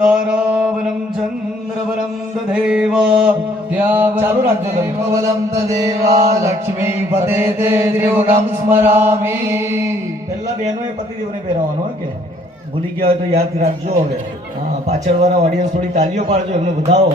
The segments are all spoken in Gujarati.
तारावरं चंद्रवरं तदेव चालू રાખજો દેવવલમ તદેવા લક્ષ્મીપતે તે ત્રિગુણમ સ્મરામિ. પહેલા બહેનોએ પતિદેવને પહેરાવવાનો કે ભૂલી ગયા હોય તો યાદ રાખજો. હવે હા, પાછળવાળા ઓડિયન્સ થોડી તાલીઓ પાડજો, એમને વધાવો.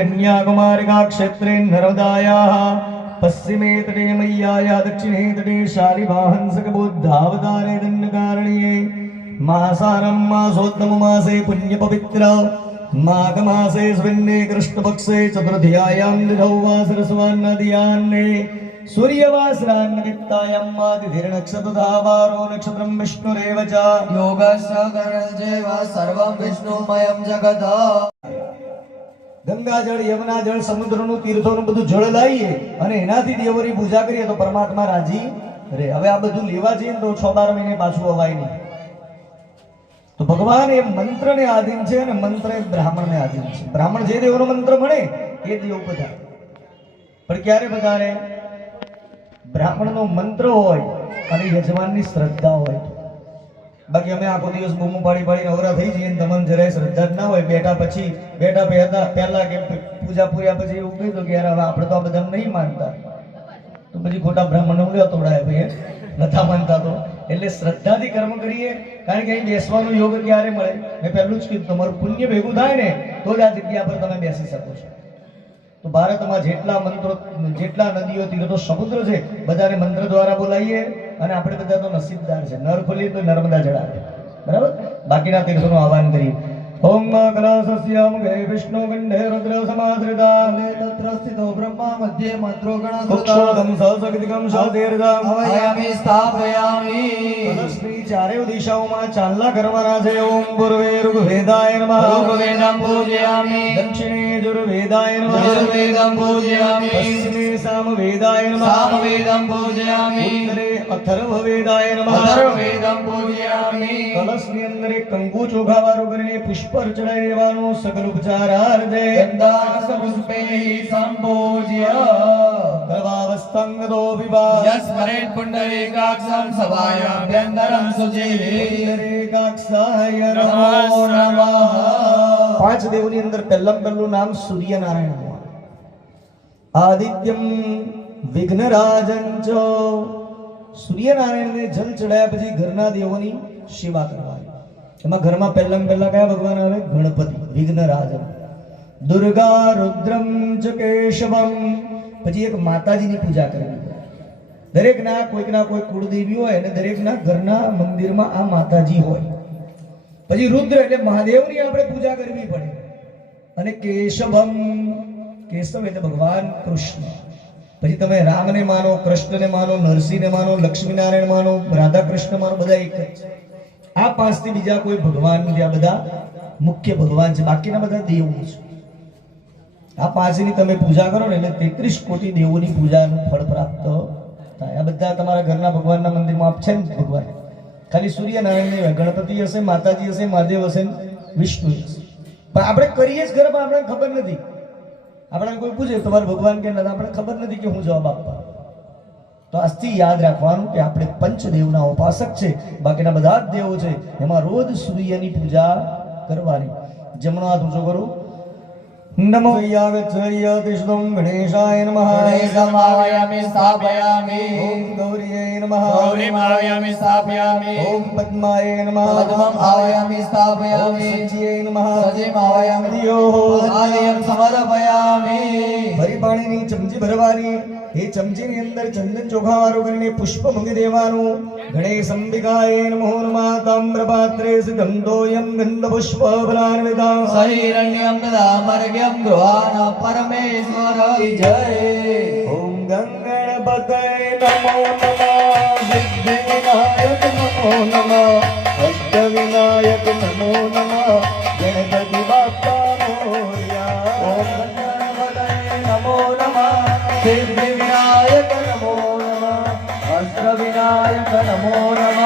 कन्याकुमारिका क्षेत्रे नर्मदायाः पश्चिमे तटे मय्यायाः दक्षिणे तटे शालिवाहंसकबुद्धावतारे दण्डकारणीये मासारं मासोत्तम मासे पुण्यपवित्र माघमासे स्विन्ने कृष्णपक्षे चतुर्थ्यायां दिधौ वासरस्वान्नदियान्ने सूर्यवासरान्नवित्तायां आदिधिर्नक्षत्रधावारो नक्षत्रं विष्णुरेव च યોગસ્ય ગણજૈવ સર્વં વિષ્ણુમયં જગત. ગંગા જળ, યમુના જળ, સમુદ્રનું, તીર્થોનું બધું જળ લાવીએ અને એનાથી દેવોની પૂજા કરીએ તો પરમાત્મા રાજી રહે. હવે આ બધું લેવા જઈએ તો 6-12 મહિને પાછું અવાય નહીં. તો ભગવાન એ મંત્રને આધીન છે અને મંત્ર એ બ્રાહ્મણને આધીન છે. બ્રાહ્મણ જે દેવનો મંત્ર મળે એ દેવ પધારે. પણ ક્યારે પધારે? બ્રાહ્મણનો મંત્ર હોય અને યજમાનની શ્રદ્ધા હોય. બાકી અમે આખો દિવસ બૂમો પાડી પાડી નવરા થઈ જઈએ, તમને જરાય શ્રદ્ધા જ ના હોય, બેઠા પહેલા કે પૂજા પૂર્યા પછી એવું કહી દો કે યાર હવે આપણે તો આ બધા નહીં માનતા, તો પછી ખોટા બ્રાહ્મણને ઉડ્યો તોડાય ભાઈ, નથી માનતા. તો એટલે શ્રદ્ધાથી કર્મ કરીએ, કારણ કે અહીં બેસવાનો યોગ ક્યારે મળે? મેં પહેલું જ કીધું, તમારું પુણ્ય ભેગું થાય ને તો જ આ જગ્યા પર તમે બેસી શકો છો. તો ભારતમાં જેટલા મંત્રો, જેટલા નદીઓ, તીર્થો, સમુદ્ર છે, બધાને મંત્ર દ્વારા બોલાવીએ અને આપણે બધા તો નસીબદાર છે. નર ખોલીએ તો નર્મદા જળ આવે, બરાબર? બાકીના તીર્થોનું આહ્વાન કરીએ. ઓમ કલાસસ્યામ ગે વિષ્ણુ કંઠે રુદ્ર સમાશ્રિતા તત્ર સ્થિતો બ્રહ્મા મધ્યે મંત્રો કુક્ષોદમ સહસગતિકમ સહદીર્ઘમ અવયામિ સ્થાપયામિ. કલશની ચારે દિશાઓમાં ચાંદલા કરવાના છે. ઓમ પૂર્વે ઋગ્વેદાય નમઃ, ઋગ્વેદં પૂજયામિ. દક્ષિણે યજુર્વેદાય નમઃ, યજુર્વેદં પૂજયામિ. પશ્ચિમે સામવેદાય નમઃ, સામવેદં પૂજયામિ. ઉત્તરે અથર્વવેદાય નમઃ, અથર્વવેદં પૂજયામિ. કલશની અંદર એક કંકુ ચોખાવાળું કરીને પુષ્પ ચડાવી દેવાનું. સકલ ઉપચારાર્થે ગંધાસપુષ્પૈઃ સંપૂજ્ય ગર્ભાવસ્થંગતો વિવાહ યસ્મરેત પુંડરીકાક્ષં સભાયાભ્યંતરં શુચિઃ પુંડરીકાક્ષાય નમો નમઃ. 5 દેવોની અંદર પહેલું નામ સૂર્યનારાયણ. આદિત્યમ વિઘ્નરાજં ચ. સૂર્યનારાયણને જલ ચડાયા પછી ઘરના દેવોની સેવા કરવાની. એમાં ઘરમાં પહેલા કયા ભગવાન આવે? ગણપતિ, વિઘ્નરાજન. દુર્ગા રુદ્રમ ચ કેશવમ. પછી એક માતાજીની પૂજા કરવી. દરેકના કોઈકના કોઈ કુળદેવી હોય અને દરેકના ઘરના મંદિરમાં આ માતાજી હોય. પછી રુદ્ર એટલે મહાદેવની આપણે પૂજા કરવી પડે. અને કેશવમ, કેશવ એટલે ભગવાન કૃષ્ણ. પછી તમે રામને માનો, કૃષ્ણને માનો, નરસિંહને માનો, લક્ષ્મીનારાયણ માનો, રાધા કૃષ્ણ માનો, બધા એક જ છે. આ 5 થી બીજા કોઈ ભગવાન નથી. આ બધા મુખ્ય ભગવાન છે, બાકીના બધા દેવો છે. આ 5 ની તમે પૂજા કરો ને એટલે 33 કોટી દેવોની પૂજાનું ફળ પ્રાપ્ત થાય. આ બધા તમારા ઘરના ભગવાનના મંદિરમાં છે ને ભગવાન. ખાલી સૂર્યનારાયણ નહીં હોય, ગણપતિ હશે, માતાજી હશે, મહાદેવ હશે, વિષ્ણુ હશે. પણ આપણે કરીએ જ ઘરમાં, આપણને ખબર નથી. આપણને કોઈ પૂછે તમારું ભગવાન કે નથી, આપણને ખબર નથી કે હું જવાબ આપવા. તો આજથી યાદ રાખવાનું કે આપણે પંચદેવના ઉપાસક છે, બાકીના બધા જ દેવો છે. એમાં રોજ સૂર્યની પૂજા કરવાની. જમણો હાથ ઊંચો કરો. નમો યાગચ્છય તિષ્ઠં ગણેશાય નમઃ. ગણેશં આવાયામિ સ્થાપયામિ. ઓમ ગૌરીય નમઃ. ગૌરીમ આવાયામિ સ્થાપયામિ. ઓમ પદ્માય નમઃ. પદ્મં આવાયામિ સ્થાપયામિ. સજીય નમઃ. સજીમ આવાયામિ. દિયો આલયં સમર્પયામિ. ભરી પાણીની ચમચી ભરવાની. એ ચમચીની અંદર ચંદન ચોખાવાળું કરીને પુષ્પ મૂકી દેવાનું. ગણેશ અંબિકાય નમો નમઃ. તામ્રપાત્રે ગંધોયમ ગંધ પુષ્પ ફલાન્વિતા. સહિરણ્યં દદામર્ઘ્યં ગૃહાણ પરમેશ્વર જય. ઓમ ગંગણપતય નમો નમઃ. સિદ્ધિ વિનાયક નમો નમઃ. અષ્ટ વિનાયક નમો નમઃ. ગણપતિ બાપ્પા મોરયા. ઓમ ગંગણપતય નમો નમઃ. સિદ્ધિ વિનાયક નમો નમઃ. અષ્ટ સર્વત્ર વિનાયક નમો નમઃ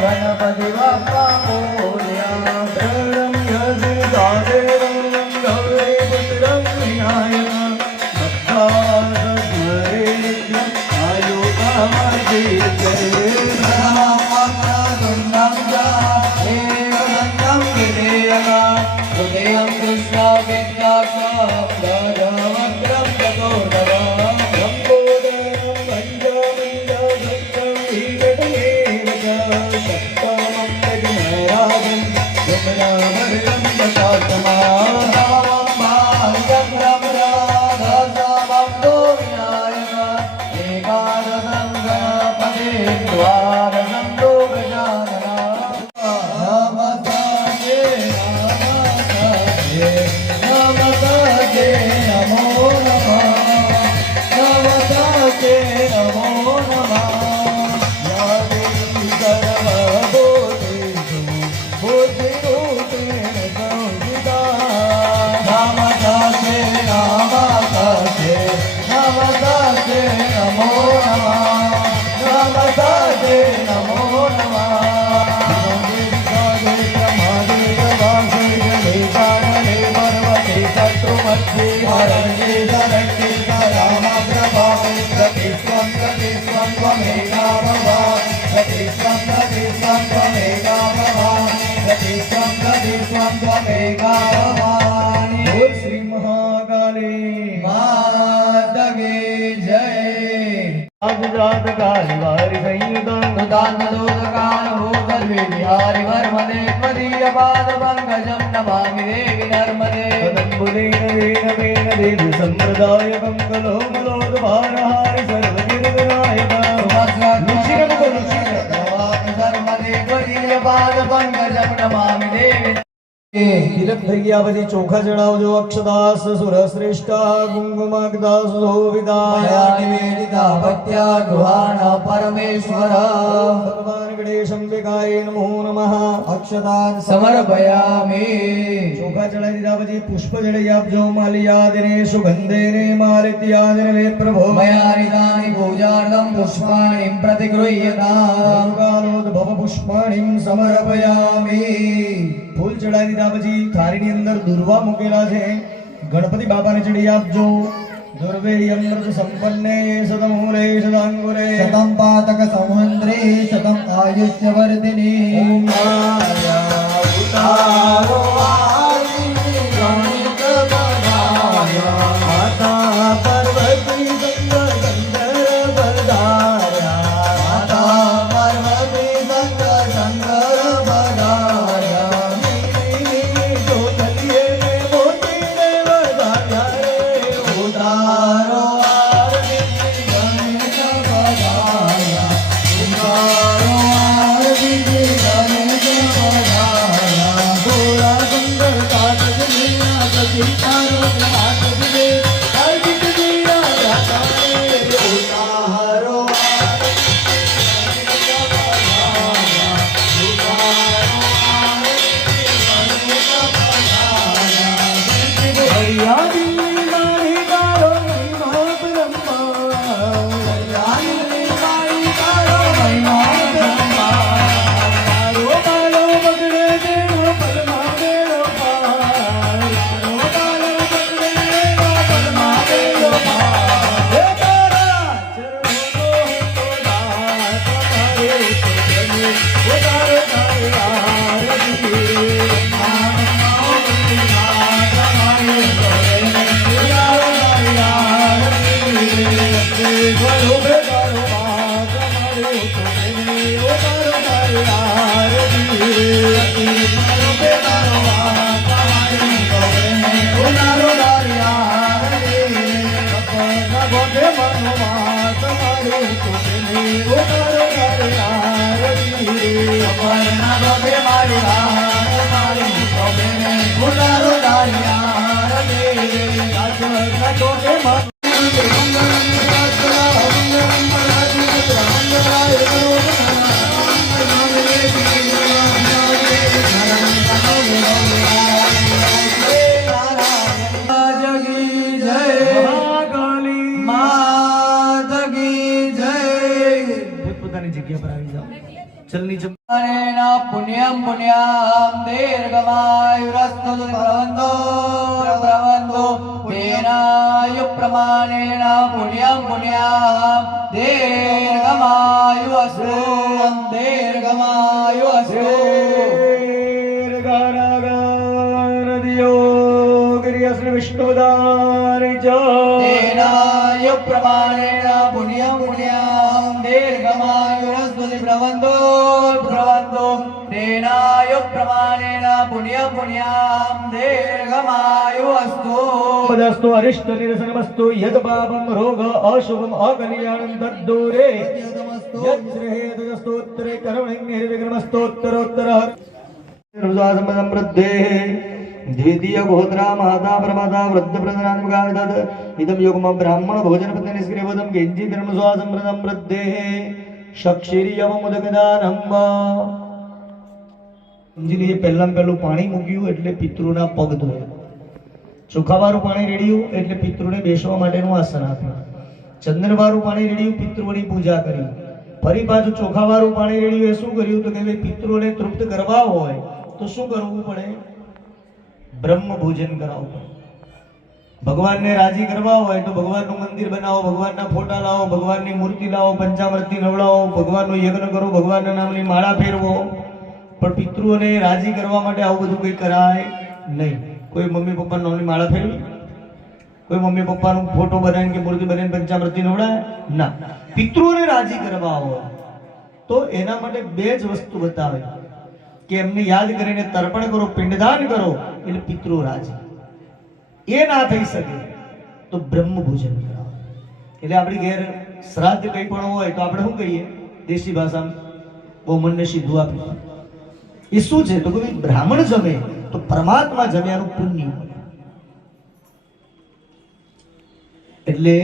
ગણપતિ બાપ્પા મોરયા પ્रणम्य सिद्धादेवं गौरीपुत्रं विनायकं भक्तासस्मरे नित्यम् आयुकामजीते हृदयं कृष्ण विद्याक्षं गजवक्त्रं चतुर्भुजं लम्बोदरं पञ्चमञ्जसहस्रं विकटमेव च सप्तमं विघ्नराजं विघ्नहरं दशात्मा बोल श्री महाकाली माता की जय जात काली वारी संयुतं हरिवर्मने त्वदीयपादपङ्कजं नमामि देवि नर्मदे तदम्बुदेन वेन वेन देवि सम्प्रदायकं कलोमलोदभारहारि सर्वनिर्गुणायक नर्मदे त्वदीयपादपङ्कजं नमामि देवि તિલક થઈ ગયા પછી ચોખા ચડાવજો અક્ષદાસ સુરશ્રેષ્ઠા કુંકુમાકદાસ શોભિતા નિવેદિતા ભક્ત્યા ગૃહાણ પરમેશ્વર ભગવાન ગણેશ અંબિકાય નમો નમઃ અક્ષદાન સમર્પયામિ ચોખા ચડાવી દીધા પછી પુષ્પ ચડાવી આપજો માલ્યાદિને સુગંધેને માલિત્યાદિને વે પ્રભો મયા નિદાની પૂજાર્થમ પુષ્પાણિ પ્રતિગૃહ્યતા કાલોદ્ભવ પુષ્પાણીમ સમર્પયામિ ફૂલ ચડાવી દીધા પછી થાળીની અંદર દુર્વા મૂકેલા છે ગણપતિ બાપાને ચડી આપજો દુર્વે અમૃત સંપન્ને સતમૂલે સદાંગુરે શતમ પાતક સંવંત્રે શતમ આયુષ્ય વર્ધિની ઓમ માયા ઉતારો આદિ ગણિત બધાયા માતા પાર્વતી સંગ ગંધર્વ બધાયા માતા પાર્વતી સંગ શંકર બધાર્યા જો કલીએ ને મોતી દેવ ધાર્યા રે ઉતારો આરતી ગણેશ બધાર્યા ઉતારો આરતી ગણેશ બધાર્યા ભોળા સુંદર કાટક લીલા સતી તારો કાટક દે કાર્તિક દિયા જાતા રે ઉતારો હરિયાળી મારી તારો મહિમા બ્રહ્મા હરિયાળી મારી તારો મહિમા બ્રહ્મા તારો બાલો બગડે દેવો પદ્મા દેવો તારો બાલો બગડે દેવો પદ્મા દેવો હે તારા ચરણો તો દાસ તમારે ચરણે ઉતારો તારે આરતી પોતાની જગ્યા પર આવી જાઓ. ચલ નીચે. પુણ્યમ પુણ્યમ દીર્ઘમાયુરસ્તુ પ્રવંતો પ્રવંતો તેનાયુ પ્રમાણેન પુણ્યમ પુણ્યમ દીર્ઘમાયુરસ્તુ દીર્ઘમાયુરસ્તુ વિષ્ણુદારી જય. તેનાયુ પ્રમાણેન પુણ્યમ પુણ્યમ દીર્ઘમાયુરસ્તુ પ્રવંતો પ્રવંતો તેનાયુ પ્રમાણેન પુણ્યમ પુણ્યમ દીર્ઘમાયુરસ્તુ પદસ્તુ અરિષ્ટ નિરસનમસ્તુ યદ પાપમ રોગ અશુભમ અકલ્યાણમ તદ્દૂરે યજ્રેહેતસ્તોત્રે કરુણિ નિર્વિઘ્નમસ્તોત્તરોત્તર સમૃદ્ધે દ્વિતીય ગોત્રા માતા પ્રમાતા વૃદ્ધ પ્રધાનાત્મકાદત ઇદમ યોગમ બ્રાહ્મણ ભોજન પત્ની નિષ્ક્રિયવદમ કેંજી ધર્મ સ્વાસમૃતમ વૃદ્ધે શક્ષિરિયમ મુદકદાનમ. અંજલિએ પહેલાં પહેલું પાણી મૂક્યું એટલે પિતૃના પગ ધોયા. ચોખાવાળું પાણી રેડ્યું એટલે પિતૃને બેસવા માટેનું આસન આપ્યું. ચંદનવાળું પાણી રેડ્યું, પિતૃઓની પૂજા કરી. ફરી પાછું ચોખાવાળું પાણી રેડ્યું. એ શું કર્યું તો કે ભાઈ પિતૃઓને તૃપ્ત કરવા હોય તો શું કરવું પડે? બ્રહ્મ ભોજન કરાવવું પડે. ભગવાનને રાજી કરવા હોય તો ભગવાનનું મંદિર બનાવો, ભગવાનના ફોટા લાવો, ભગવાનની મૂર્તિ લાવો, પંચામૃતથી નવડાવો, ભગવાનનો યજ્ઞ કરો, ભગવાનના નામની માળા ફેરવો. પણ પિતૃઓને રાજી કરવા માટે આવું બધું કંઈ કરાય નહીં. કોઈ મમ્મી પપ્પાના નામની માળા ફેરવી, કોઈ મમ્મી પપ્પાનો ફોટો બનાવીને કે મૂર્તિ બનાવીને પંચામૃતથી નવડાય ના. પિતૃઓને રાજી કરવા હોય તો એના માટે બે જ વસ્તુ બતાવે કે એમને યાદ કરીને તર્પણ કરો, પિંડદાન કરો એટલે પિતૃ રાજી. એ ના થઈ શકે તો બ્રહ્મ ભોજન કરાવો. એટલે આપણી ઘેર શ્રાદ્ધ કંઈ પણ હોય તો આપણે શું કહીએ દેશી ભાષામાં? બહુ મનને સીધું આપીએ. એ શું છે તો કોઈ બ્રાહ્મણ જમે તો પરમાત્મા જમ્યાનું પુણ્ય. એટલે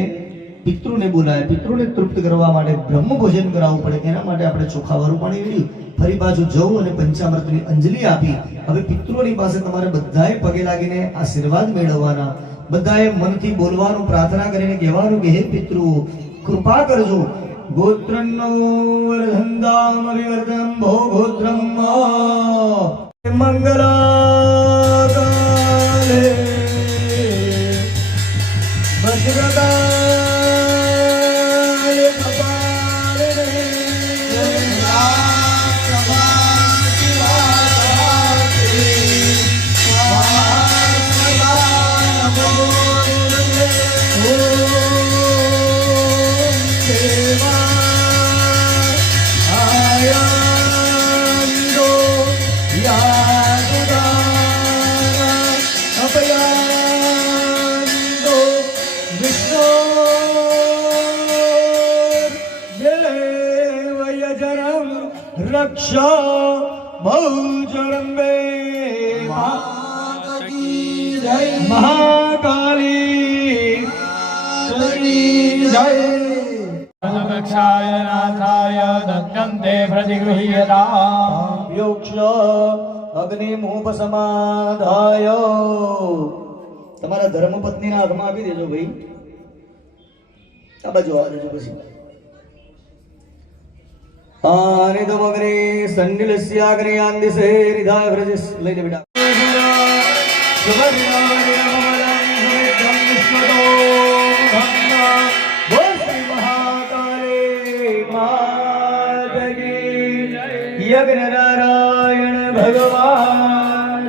પિતૃને બોલાય, પિતૃને તૃપ્ત કરવા માટે બ્રહ્મ ભોજન કરાવવું પડે. એના માટે આપણે ચોખાવાળું પાણી રેડ્યું, ફરી પાછું જવું અને પંચામૃતની અંજલિ આપી. હવે પિતૃઓની પાસે તમારે બધાએ પગે લાગીને આશીર્વાદ મેળવવાના. બધાએ મનથી બોલવાનું, પ્રાર્થના કરીને કહેવાનું કે હે પિતૃઓ કૃપા કરજો. ગોત્રનો વર્ધંતામ વિવર્ધનમ ભો ગોત્રમ મંગલાકાલે વજ્રકાલે કપાલે રક્ષા બહુજરંબે મહાકાલી જય. રક્ષાય નાથાય દત્તં તે પ્રતિગૃહ્યતામ યોક્ષ અગ્નિમુપસમાધાય. તમારા ધર્મપત્નીના હાથમાં આપી દેજો ભાઈ. આ બાજુ આવવા દેજો. પછી આનિદમગ્રે સંડિલસ્યાગ્રયાન્દિસે નિધાય વ્રજસ. લઈને બેટા યજ્ઞ નારાયણ ભગવાન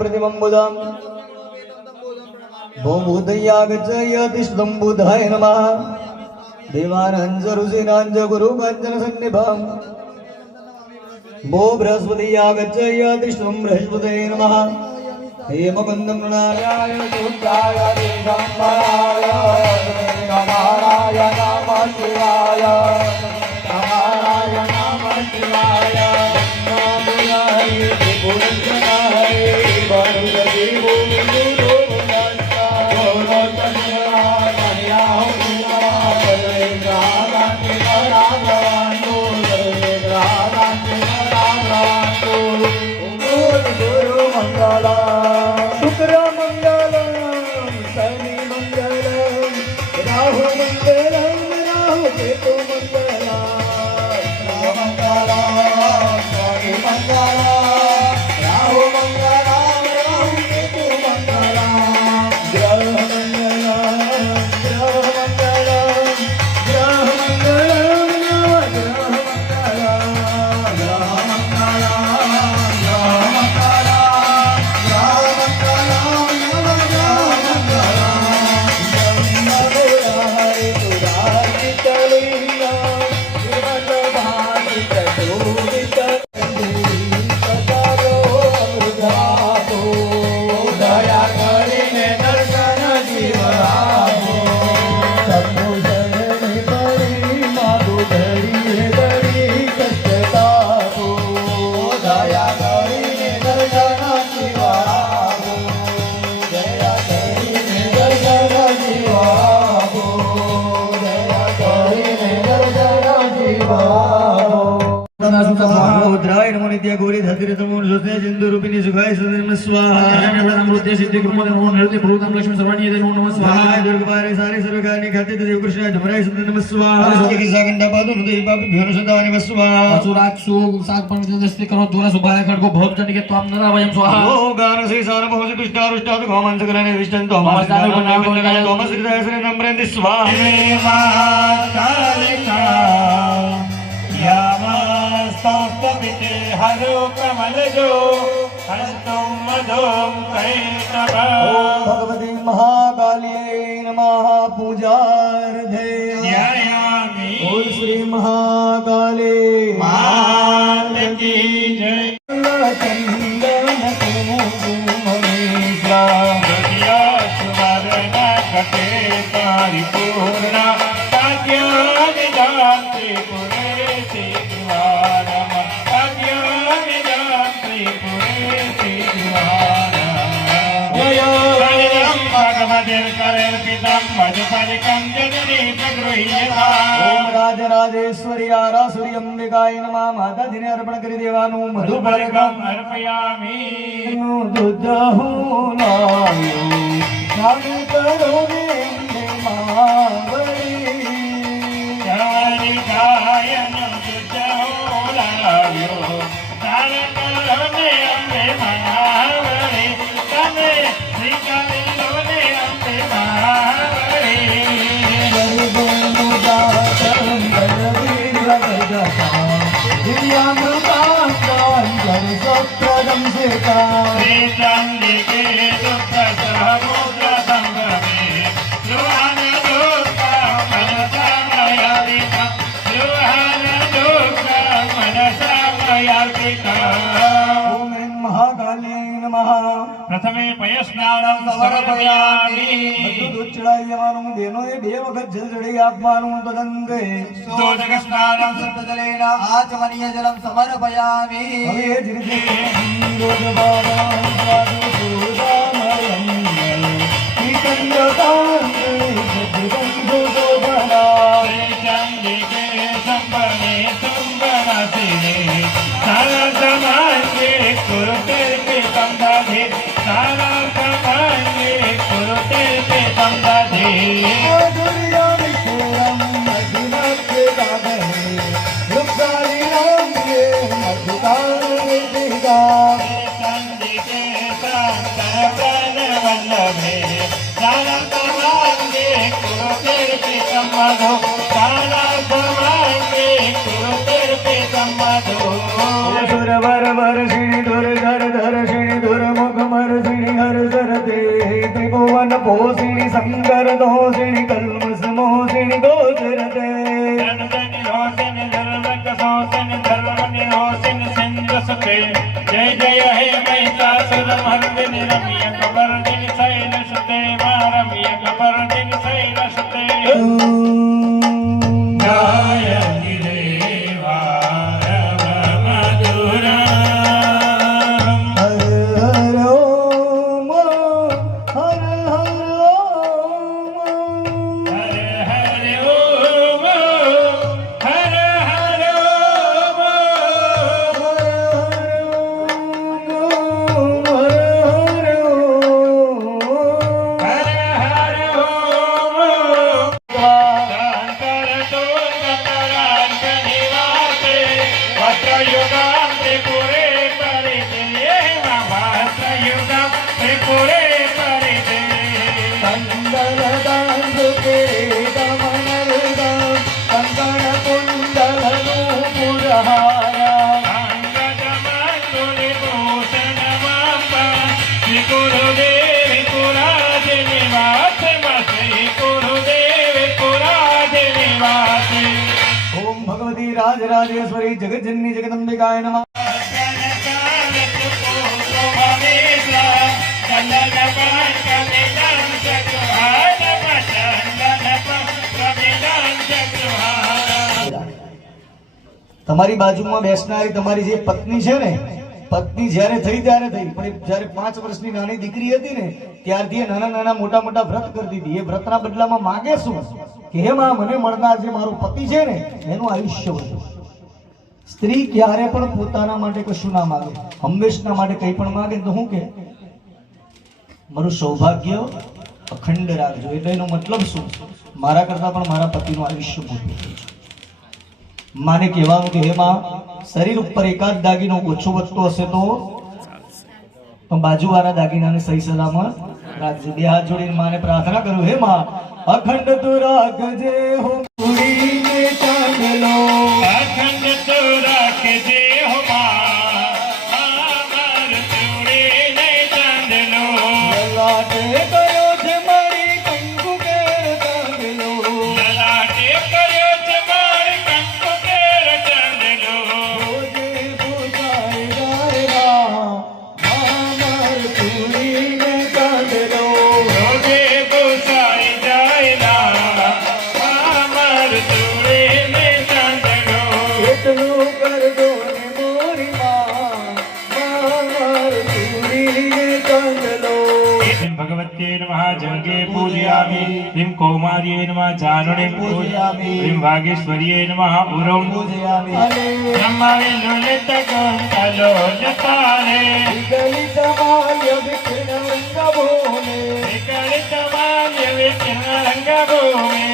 પ્રતિમં બુધમ ભૂભૂતયાગચયતિષ્ઠં બુધાય નમઃ. દેવાનંજ ઋષિનાંજ ગુરુ કંચન સન્નિભમ ભો બૃહસ્પતિ યાગચયતિષ્ઠં બૃહસ્પતये નમઃ. हेमकन्दं नारायण सूत्राय दिगम्बराय नमः शिवाय नमः शिवाय हेतु मंगला मंगला स्वामी मंगला राहु मंगला राहु केतु मंगला ग्रह मंगला ग्रह मंगला ग्रह मंगला ग्रह मंगला ग्रह मंगला रुद्राय नमो नित्य गौरी धतिरे तमो ज्योते जिंदु रूपिणी सुखाय सदनम स्वाहा अमृत सिद्धि गुरुमते नमो नृत्य भूतम लक्ष्मी सर्वाणि नमो नमः स्वाहा स्वाहा दुर्गारे सारे सर्वकानि खाते देव कृष्णाय धमराय सदनम स्वाहा सुखी सागंडा पादु हृदय पाप भ्योन सदानि स्वाहा असुराक्षु साग पंडित दस्ति करो द्वारा सुभाय खड्गो भोग जन के त्वम नरा वयम स्वाहा ओ गान से सार बहु दुष्टा रुष्टा तो गोमन सकलने विष्टन तो नमः दान को नाम को लगाया तोमस हृदय से नम्रेंदि स्वाहा महाकालिका यामस्तौस्तविते हरो कमलजो हस्तुं मधुं कैतवः भगवती महाकाल्यै नमः पूजार्थे ध्यायामि बोल श्री महाकाले मात की जय चंदन कुमकुमनीसा दुर्या सुवर्ण कटे परिपूर्णा कात्यायन दात्री पुरेति द्वारम कात्यायन दात्री पुरेति द्वारम जयं भगवतिर्करेर्पितं मधुपरिकं जननी प्रगृह्यता ओम राजराजेश्वरी आरासुरी अंबिकाय नमः माता जिने अर्पण કરી દેવાનું મધુપરકમ अर्पयामि દુધહુ લાયો નામ કરો ને માવડી गायन तुझोलायो तारकलोने अम्बे महावरे तमे श्रीकालोने अम्बे महावरे ગરીબોનું દાતન ગરવીર જગતા દિવ્યામૃતાંતન જન સત્રદમ સેતા श्रीचंडिके दुःख समुद्र संगमे सुहान दुःख मनसा मयार्पिता सुहान दुःख मनसा मयार्पिता ઓમ એમ મહાકાલ્ય નમઃ प्रथमे पयस्नानं समर्पयामि બધું દૂધ ચડાવી જવાનું બેનોએ 2 વખત જલ ચડાવી આપવાનું તદંતે दोदकस्नानं जलेन आचमनीय जलं समर्पयामि હવે એ જ રીતે રોજ બાબા સાધુ સુદામયં ઈકંદકાંતે સદ્ગંધો શોભના चंडिके संबने सुंबनसिने सारसमान्ये कुरुते पितंबधे सारसमान्ये कुरुते पितंबधे આદુર્ય વિષયમ મધુમત્ય ગાગને રૂપસાલિનાં યે મધુકારવિદિકા चंडिके शांतन वल्लभे सारसमान्ये कुरुते पितंबधो सारसमान्ये कुरुते पितंबधो सुरवर वर्षिणी दुर्धर धर्षिणी दुर्मुख मर्षिणी हर सरते त्रिभुवन पोषिणी शंकर दोषिणी कल्मष मोषिणी गोचरते जय जय हे महिषासुर मर्दिनि रम्य कपर्दिनि शैलसुते मा रम्य कपर्दिनि शैलसुते गायति देवा रव मधुरा हर हर ओम हर हर ओम हर हर ओम हर हर ओम हर हर ओम पुरे परिदे कंदलदांग के दमनलदां कंकण कुंडल नूपुरहारा अंगदमंगुलि भूषण मांबा श्री गुरुदेव पुराज निवास श्री गुरुदेव पुराज निवास ओम भगवती राजराजेश्वरी जगज्जननी जगदम्बिकाय नमः તમારી બાજુમાં બેસનારી તમારી જે પત્ની છે ને, પત્ની જ્યારે થઈ ત્યારે થઈ, પણ જ્યારે 5 વર્ષની નાની દીકરી હતી ને ત્યારથી એ નાના નાના મોટા મોટા વ્રત કરતી હતી. એ વ્રતના બદલામાં માગે શું કે હે માં, મને મળનાર જે મારો પતિ છે ને એનું આયુષ્ય વધે. સ્ત્રી ક્યારે પણ પોતાના માટે કશું ના માગે, હંમેશના માટે કંઈ પણ માગે તો શું કે મારું સૌભાગ્ય અખંડ રાખજો. એટલે એનો મતલબ શું? મારા કરતા પણ મારા પતિનું આયુષ્ય મોટું છે. માને કહેવાનું કે હે માં, શરીર ઉપર એકાદ દાગીનો ઓછો વધતો હશે તો પણ બાજુવાળા દાગીનાને સહી સલામત રાખજો. બે હાથ જોડીને માને પ્રાર્થના કરું, હે માં અખંડ તું રાખજે હો પૂરીને ચાંદલો, અખંડ તો રાખજે હો માર ચૂડીને ચાંદલો, લલાટે કયો છે મારી કંકુ કેર ચાંદલો, લલાટે કર્યો છે માર કંકુ કેર ચાંદલો, રોજે પૂજાય ગાયરા માર પૂરીને ચાંદલો, રોજે પૂછાઈ જાય ના માર ચૂડીને ચાંદલો, એટલું કરજો ને મોરી માં માર પૂરીને ચાંદલો. भगवते नमः जंगे पूजयामि ह्रीं कौमार्ये नमः जानने पूजयामि ह्रीं वागेश्वर्ये नमः उरम પૂજયામિ અલે ब्रह्मावे ललित गंतलो नतारे વિગલિત માલ્ય વિઘ્ન રંગ ભોલે, विकलित माल्य विघ्न रंग भूमि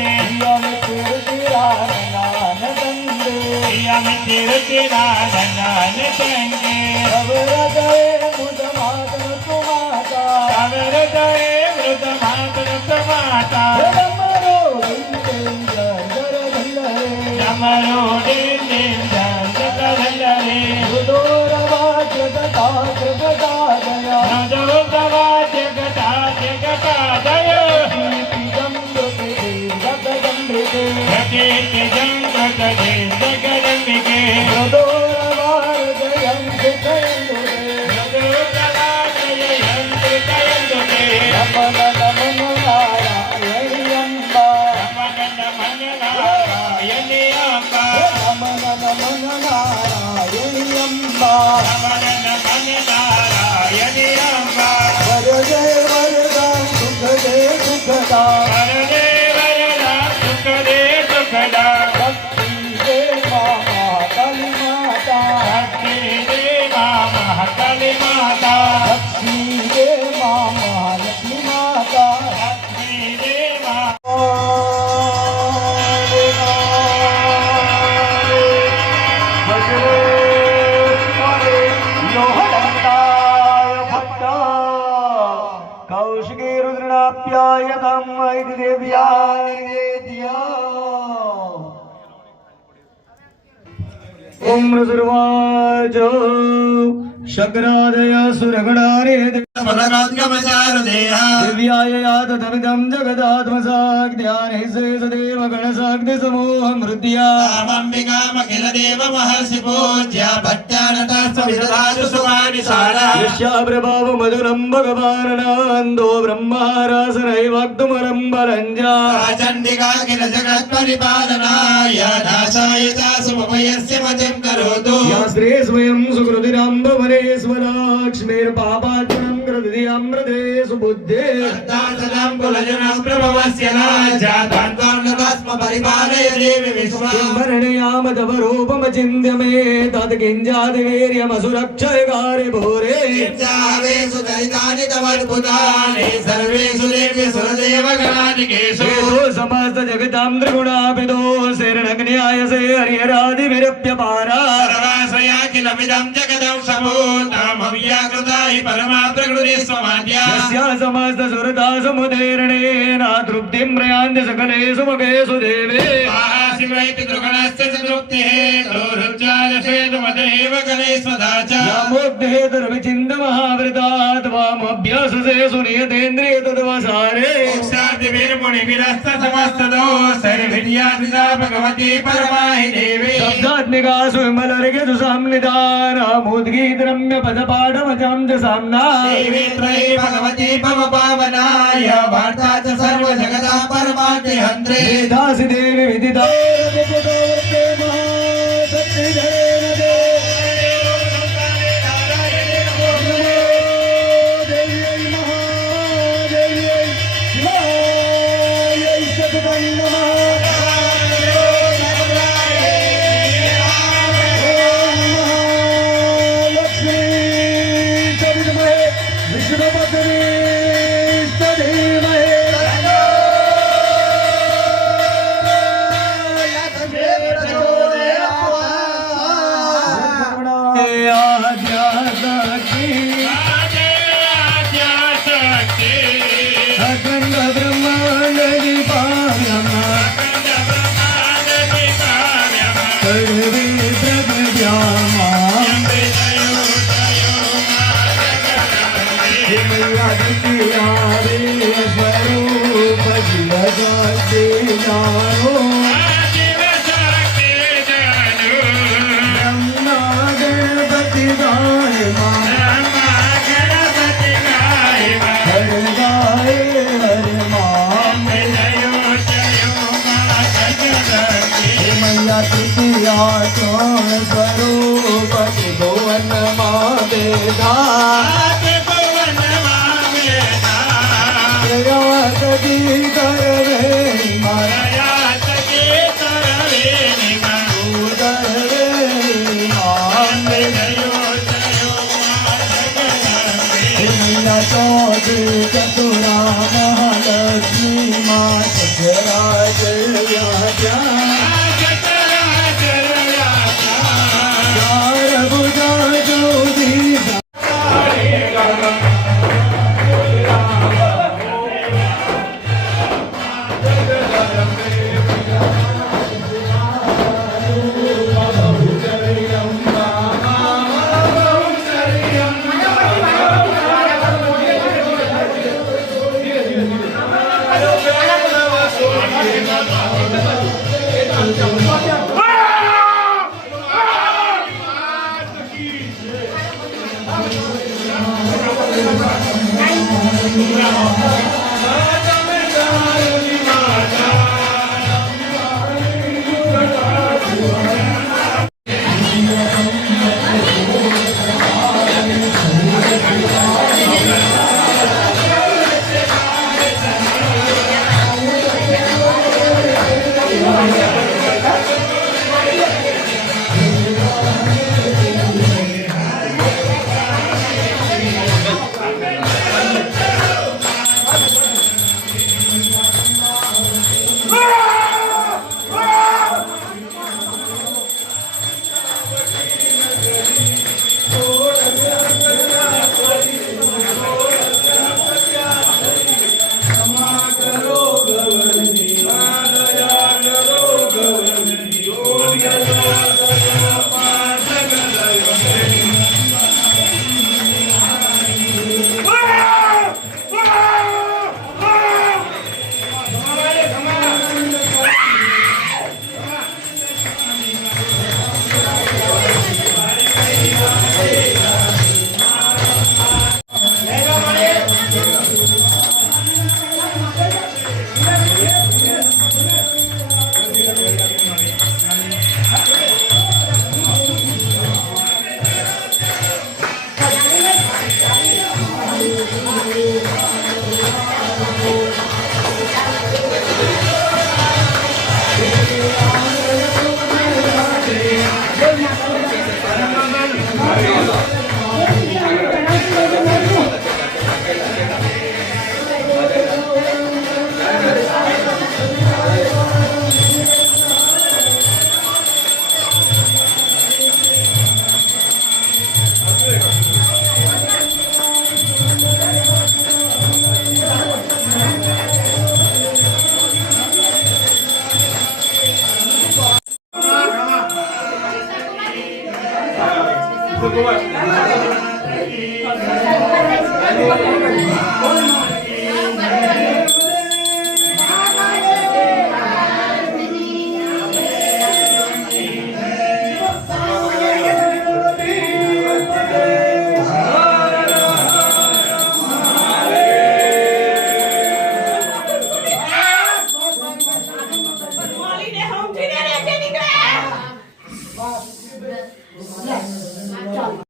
યમ તીર્થિરાનન દંડે, यम तीर्थनादनान संगे તવ હૃદય મુદ માતર તુમાતા, तवर दये मृत मातृ माता રમરો વિંદેન્દ્ર ધરધરે, यमरो दिल जगदलरे ઉદોર વાજ્ય તથા જગદાદયા, जगदादय जगदादय જગદંબિકે જગદંબિકે, जगदम्बिके ઉદોર વાજ્યં સુખેન્દુરે, નમન નમન નારાયણી અંબા, નમન નમન નારાયણી અંબા, વરદે વરદાન સુખ દે સુખદા, શક્તિ દે મા કાલી માતા, લક્ષ્મી દે મા મહાલક્ષ્મી માતા, કૌશિકી રુદ્રનાપ્યાયતમ વૈદ દેવ્યા ઓમ ઋષુર્વાજ શક્રાદય સુરગણારે દિવ્યાય યાતમિદં જગદાત્મસાગ ધ્યાને સે સદેવ ગણસાગ્નિ સમૂહ મૃત્યા યસ્યા પ્રભાવ મધુરમ ભગવાનંદો બ્રહ્મારાસનૈવાક્તુમરમ બરંજા चंडिका किल जगत परिपालनाय नाशाय चासुपयस्य मतिं करोतु या श्री स्वयं सुकृतिराम्बवरेश्वराक्ष्मीर्पापार्पणं कृति अमृते सुबुद्धे तदासदं कुलजनं प्रभवस्य नाजातान्त्वं परिपालय देवी विश्वं किंवर्णयाम तव रूपमचिन्त्य मे तत्किञ्जादिवीर्यमसुरक्षयकारे भोरे चित्तावेषु दरितानि तवद्भुतानि सर्वेषु देवेषु सुरदेवगणानिकेषु समस्त जगतां त्रिगुणापितो शरणज्ञाय से हरिहरादिभिरप्यपारा सर्वाश्रया निखिलमिदं जगदं समूतं अव्याकृता हि परमा प्रकृति स्वमाद्या यस्या समस्त सुरता समुदीर्णेन तृप्तिं प्रयान्ति सकलेषु मुखेषु देवे शिवै पितृगणस्य च तृप्तिः क्रोरुज्जालशेतुमदेव कले स्वदाच मुग्धे दुर्विचिन्त महावृतात् वामभ्याससे सुनियतेन्द्रिय तद्वसारे मुनिभिरस्त समस्तदो सर्वविद्या भगवती परमा हि देवी शब्दात्मिकासु विमलर्घ्यसु साम्निदानामुद्गीत रम्य पदपाठमजं च साम्ना देवी त्रयी भगवती भव पावनाय वार्ता च सर्व जगता परमार्थे हन्त्रे दासि देवी विदिता देवपुत्रवर्ते महाशक्तिधरेण देव्यै महादेव्यै शिवायै सततं नमः स्वरूप